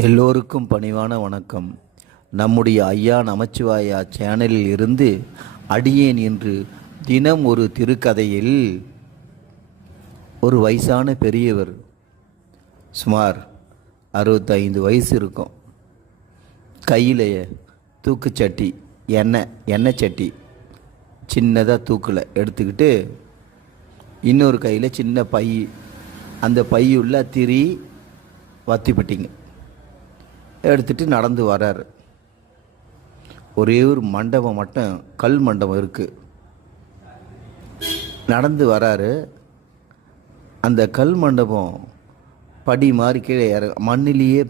எல்லோருக்கும் பணிவான வணக்கம். நம்முடைய ஐயா நமச்சிவாயா சேனலில் இருந்து அடியேன் என்று தினம் ஒரு திருக்கதையில் ஒரு வயசான பெரியவர், சுமார் 65 வயசு இருக்கும், கையில் தூக்குச்சட்டி, எண்ணெய் சட்டி சின்னதாக தூக்கில் எடுத்துக்கிட்டு இன்னொரு கையில் சின்ன பை, அந்த பையுள்ள திரி வத்திப்பட்டிங்க எடுத்துகிட்டு நடந்து வரார். ஒரே ஒரு மண்டபம் மட்டும், கல் மண்டபம் இருக்குது. நடந்து வராரு. அந்த கல் மண்டபம் படி மாதிரி கீழே மண்ணிலேயே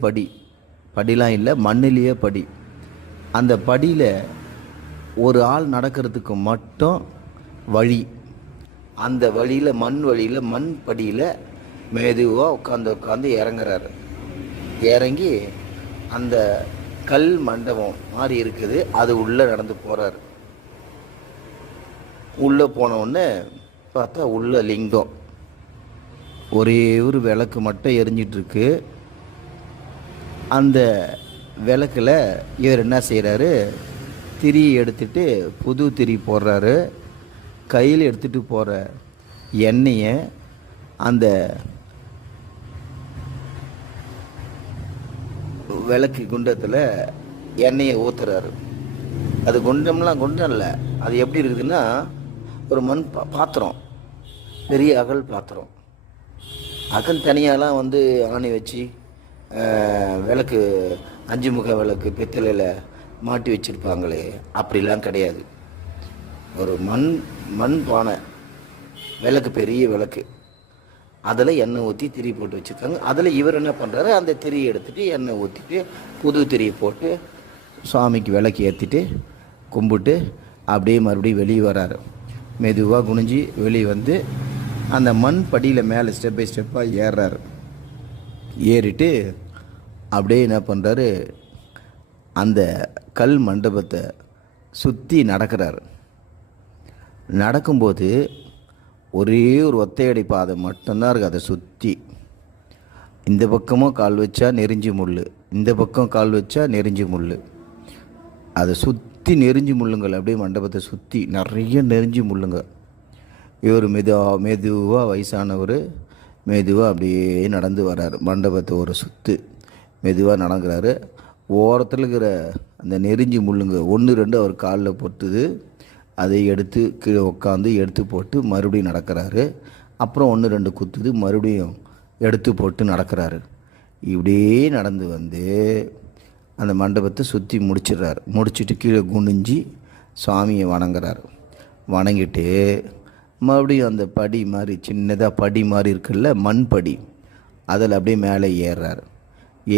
படிலாம் இல்லை, மண்ணிலேயே படி. அந்த படியில் ஒரு ஆள் நடக்கிறதுக்கு மட்டும் வழி. அந்த வழியில், மண் படியில் மெதுவாக உட்காந்து இறங்குறாரு. இறங்கி அந்த கல் மண்டபம் மாதிரி இருக்குது, அது உள்ளே நடந்து போகிறார். உள்ளே போனவுடனே பார்த்தா உள்ள லிங்கம், ஒரே ஒரு விளக்கு மட்டும் எரிஞ்சிட்ருக்கு. அந்த விளக்கில் இவர் என்ன செய்கிறாரு, திரி எடுத்துட்டு புது திரி போடுறாரு. கையில் எடுத்துகிட்டு போகிற எண்ணெயை அந்த விளக்கு குண்டத்தில் எண்ணெயை ஊற்றுறாரு. அது குண்டம் இல்லை, அது எப்படி இருக்குதுன்னா ஒரு மண் பாத்திரம், பெரிய அகல் பாத்திரம். அகல் தனியாலாம் ஆணி வச்சு விளக்கு 5 முக விளக்கு பித்தளையில் மாட்டி வச்சுருப்பாங்களே, அப்படிலாம் கிடையாது. ஒரு மண் பானை விளக்கு, பெரிய விளக்கு, அதில் எண்ணெய் ஊற்றி திரி போட்டு வச்சுருக்காங்க. அதில் இவர் என்ன பண்ணுறாரு, அந்த திரியை எடுத்துகிட்டு எண்ணெய் ஊற்றிட்டு புது திரியை போட்டு சுவாமிக்கு விளக்கு ஏற்றிட்டு கும்பிட்டு அப்படியே மறுபடியும் வெளியே வராரு. மெதுவாக குனிஞ்சி வெளியே வந்து அந்த மண் படியில் மேலே ஸ்டெப் பை ஸ்டெப்பாக ஏறுறாரு. ஏறிட்டு அப்படியே என்ன பண்ணுறாரு, அந்த கல் மண்டபத்தை சுற்றி நடக்கிறாரு. நடக்கும்போது ஒரே ஒரு ஒத்தையடி பாதை மட்டும்தான் இருக்குது. அதை சுற்றி இந்த பக்கமும் கால் வச்சா நெறிஞ்சி முள், இந்த பக்கம் கால் வச்சா நெறிஞ்சி முள். அதை சுற்றி நெறிஞ்சி முள்ளுங்கள். அப்படியே மண்டபத்தை சுற்றி நிறைய நெறிஞ்சி முள்ளுங்க. இவர் மெதுவாக வயசானவர் மெதுவாக அப்படியே நடந்து வர்றார். மண்டபத்தை ஒரு சுற்று மெதுவாக நடக்கிறாரு. ஓரத்தில் இருக்கிற அந்த நெறிஞ்சி முள்ளுங்க 1-2 அவர் காலில் போட்டுது. அதை எடுத்து கீழே உட்காந்து எடுத்து போட்டு மறுபடியும் நடக்கிறாரு. அப்புறம் 1-2 குத்துது, மறுபடியும் எடுத்து போட்டு நடக்கிறாரு. இப்படியே நடந்து வந்து அந்த மண்டபத்தை சுற்றி முடிச்சிடுறாரு. முடிச்சுட்டு கீழே குனிஞ்சி சுவாமியை வணங்குறாரு. வணங்கிட்டு மறுபடியும் அந்த படி மாதிரி, சின்னதாக படி மாதிரி இருக்குல்ல, மண் படி, அதில் அப்படியே மேலே ஏறுறாரு.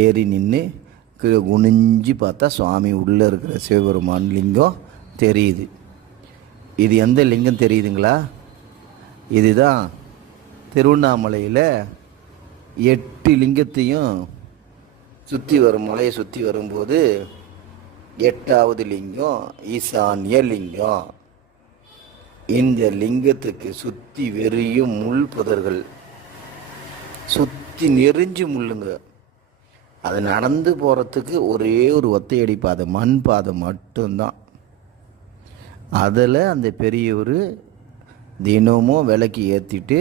ஏறி நின்று கீழே குனிஞ்சி பார்த்தா சுவாமி உள்ளே இருக்கிற சிவபெருமான் லிங்கம் தெரியுது. இது எந்த லிங்கம் தெரியுதுங்களா? இதுதான் திருவண்ணாமலையில் 8 லிங்கத்தையும் சுற்றி வரும், மலையை சுற்றி வரும்போது 8வது லிங்கம் ஈசான்ய லிங்கம். இந்த லிங்கத்துக்கு சுற்றி வெறியும் முள் புதர்கள், சுற்றி நெறிஞ்சு முள்ளுங்க. அது நடந்து போகிறதுக்கு ஒரே ஒரு ஒத்தையடி பாதை, மண் பாதை மட்டும்தான். அதில் அந்த பெரியவர் தினமும் விளக்கு ஏற்றிட்டு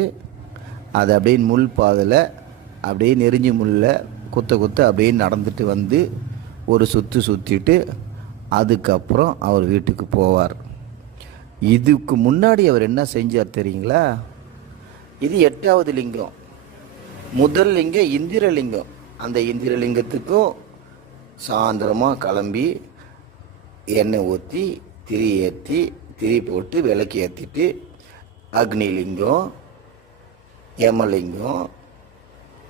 அதை அப்படியே முள் பாதையில் அப்படியே நெறிஞ்சி முள்ளில் குத்த அப்படியே நடந்துட்டு வந்து ஒரு சுற்றிட்டு அதுக்கப்புறம் அவர் வீட்டுக்கு போவார். இதுக்கு முன்னாடி அவர் என்ன செஞ்சார் தெரியுங்களா? இது 8வது லிங்கம். முதல் லிங்கம் இந்திரலிங்கம். அந்த இந்திரலிங்கத்துக்கும் சாயந்தரமாக கிளம்பி எண்ணெய் ஊற்றி திரி ஏற்றி திரி போட்டு விளக்கு ஏற்றிட்டு அக்னிலிங்கம், யமலிங்கம்,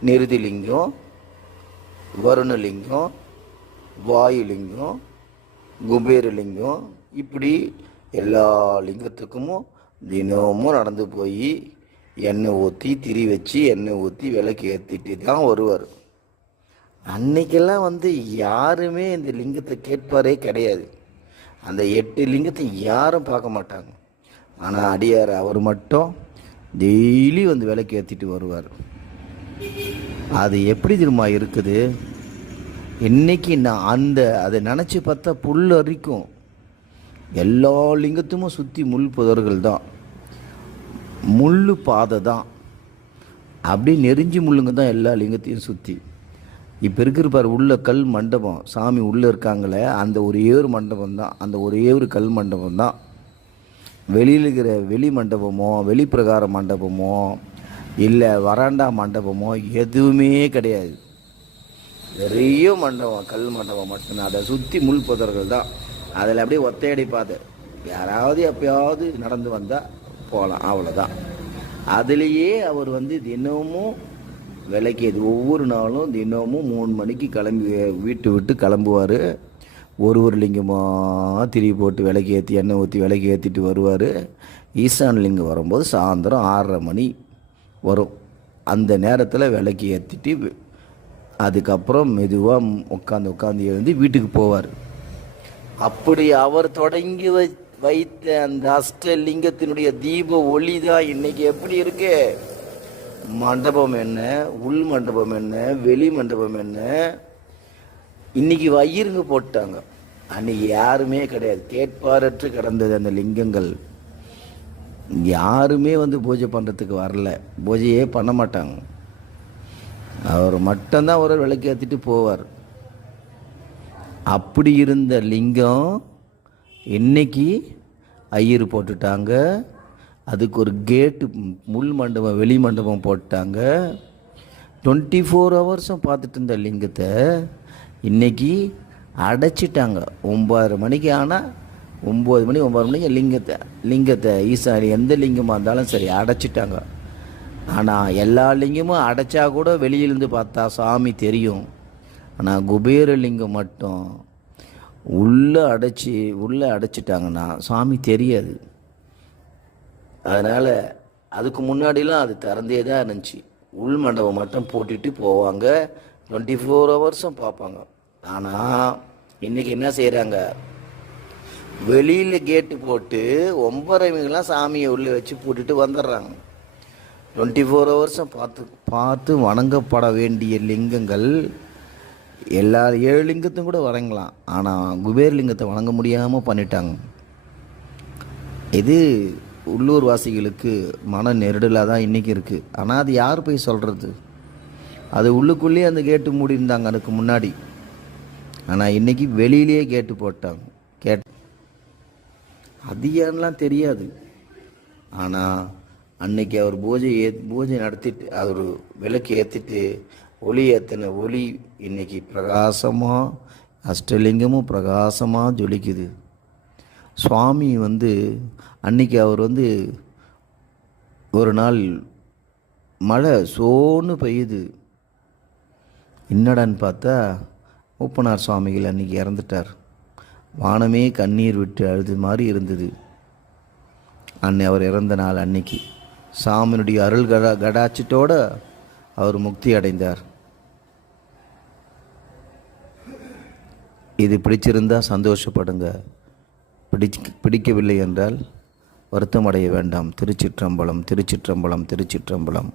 நிருதிலிங்கம், வருணலிங்கம், வாயுலிங்கம், குபேரலிங்கம், இப்படி எல்லா லிங்கத்துக்கும் தினமும் நடந்து போய் எண்ணெய் ஊற்றி திரி வச்சு எண்ணெய் ஊற்றி விளக்கு ஏற்றிட்டு தான் வருவார். அன்னைக்கெல்லாம் யாருமே இந்த லிங்கத்தை கேட்பாரே கிடையாது. அந்த 8 லிங்கத்தை யாரும் பார்க்க மாட்டாங்க. ஆனால் அடியார் அவர் மட்டும் டெய்லி விளக்கு ஏற்றிட்டு வருவார். அது எப்படி திரும்ப இருக்குது? இன்னைக்கு நான் அதை நினச்சி பார்த்தா புல் அரிக்கும். எல்லா லிங்கத்தும் சுற்றி முள் புதர்கள் தான், முள் பாதை தான், அப்படியே நெறிஞ்சி முள்ளுங்க தான் எல்லா லிங்கத்தையும் சுற்றி. இப்போ இருக்கிற உள்ள கல் மண்டபம், சாமி உள்ளே இருக்காங்களே, அந்த ஒரே ஒரு மண்டபம் தான், அந்த ஒரே ஒரு கல் மண்டபம் தான். வெளியில் இருக்கிற வெளி மண்டபமோ வெளி பிரகார மண்டபமோ இல்லை வராண்டா மண்டபமோ எதுவுமே கிடையாது. நிறைய மண்டபம், கல் மண்டபம் மட்டும்தான். அதை சுற்றி முள் புதர்கள் தான். அதில் அப்படியே ஒத்தையடி பாதை, யாராவது எப்பயாவது நடந்து வந்தால் போகலாம், அவ்வளோதான். அதுலேயே அவர் தினமும் விளக்கேது, ஒவ்வொரு நாளும் தினமும் 3 மணிக்கு கிளம்பி வீட்டு விட்டு கிளம்புவார். ஒரு லிங்கமாக திரி போட்டு விளக்கு ஏற்றி எண்ணெய் ஊற்றி விளக்கு ஏற்றிட்டு வருவார். ஈசான் லிங்கம் வரும்போது சாயந்தரம் 6:30 மணி வரும். அந்த நேரத்தில் விளக்கு ஏற்றிட்டு அதுக்கப்புறம் மெதுவாக உட்காந்து எழுந்து வீட்டுக்கு போவார். அப்படி அவர் தொடங்கி வைத்த அந்த அஷ்டலிங்கத்தினுடைய தீப ஒளி தான் இன்னைக்கு எப்படி இருக்கு. மண்டபம் என்ன, உள் மண்டபம் என்ன, வெளி மண்டபம் என்ன, இன்னைக்கு வயிறுங்க போட்டாங்க. அன்னைக்கு யாருமே கிடையாது, கேட்பாரற்று கிடந்தது அந்த லிங்கங்கள். யாருமே பூஜை பண்ணுறதுக்கு வரல, பூஜையே பண்ண மாட்டாங்க. அவர் மட்டும்தான் ஒரு விளக்கு ஏற்றிட்டு போவார். அப்படி இருந்த லிங்கம் இன்னைக்கு ஐயர் போட்டுட்டாங்க. அதுக்கு ஒரு கேட்டு, முள் மண்டபம் வெளி மண்டபம் போட்டாங்க. 24 ஹவர்ஸும் பார்த்துட்டு இருந்த லிங்கத்தை இன்றைக்கி அடைச்சிட்டாங்க. 9:30 மணிக்கு ஆனால் 9 மணிக்கு லிங்கத்தை ஈசானி எந்த லிங்கமாக இருந்தாலும் சரி அடைச்சிட்டாங்க. ஆனால் எல்லா லிங்கமும் அடைச்சா கூட வெளியிலேருந்து பார்த்தா சாமி தெரியும். ஆனால் குபேரலிங்கம் மட்டும் உள்ளே அடைச்சிட்டாங்கன்னா சாமி தெரியாது. அதனால் அதுக்கு முன்னாடிலாம் அது திறந்தே தான் இருந்துச்சு. உள் மண்டபம் மட்டும் போட்டுட்டு போவாங்க, 24 ஹவர்ஸும் பார்ப்பாங்க. ஆனால் இன்றைக்கி என்ன செய்கிறாங்க, வெளியில் கேட்டு போட்டு 9:30 சாமியை உள்ளே வச்சு போட்டுட்டு வந்துடுறாங்க. 24 ஹவர்ஸும் பார்த்து வணங்கப்பட வேண்டிய லிங்கங்கள் எல்லா 7 லிங்கத்தையும் கூட வணங்கலாம். ஆனால் குபேர் லிங்கத்தை வணங்க முடியாமல் பண்ணிட்டாங்க. இது உள்ளூர் வாசிகளுக்கு மன நெருடலாக தான் இன்றைக்கி இருக்குது. ஆனால் அது யார் போய் சொல்கிறது? அது உள்ளுக்குள்ளேயே அந்த கேட்டு மூடி இருந்தாங்க அதுக்கு முன்னாடி. ஆனால் இன்றைக்கி வெளியிலேயே கேட்டு போட்டாங்க. அது ஏன்லாம் தெரியாது. ஆனால் அன்னைக்கு அவர் பூஜை நடத்திட்டு அவர் விளக்கு ஏற்றிட்டு ஒளி ஏற்றின ஒளி இன்னைக்கு பிரகாசமாக, அஷ்டலிங்கமும் பிரகாசமாக ஜொலிக்குது. சுவாமி அன்னைக்கு அவர் ஒரு நாள் மழை சோன்னு பெய்யுது. என்னடான்னு பார்த்தா மூப்பனார் சுவாமிகள் அன்றைக்கி இறந்துட்டார். வானமே கண்ணீர் விட்டு அழுது மாதிரி இருந்தது. அவர் இறந்த நாள் அன்னைக்கு சாமியினுடைய அருள் கடாட்சத்தோடு அவர் முக்தி அடைந்தார். இது பிடிச்சிருந்தால் சந்தோஷப்படுங்க, பிடிக்கவில்லை என்றால் வருத்தம் அடைய வேண்டாம். திருச்சிற்றம்பலம், திருச்சிற்றம்பலம், திருச்சிற்றம்பலம்.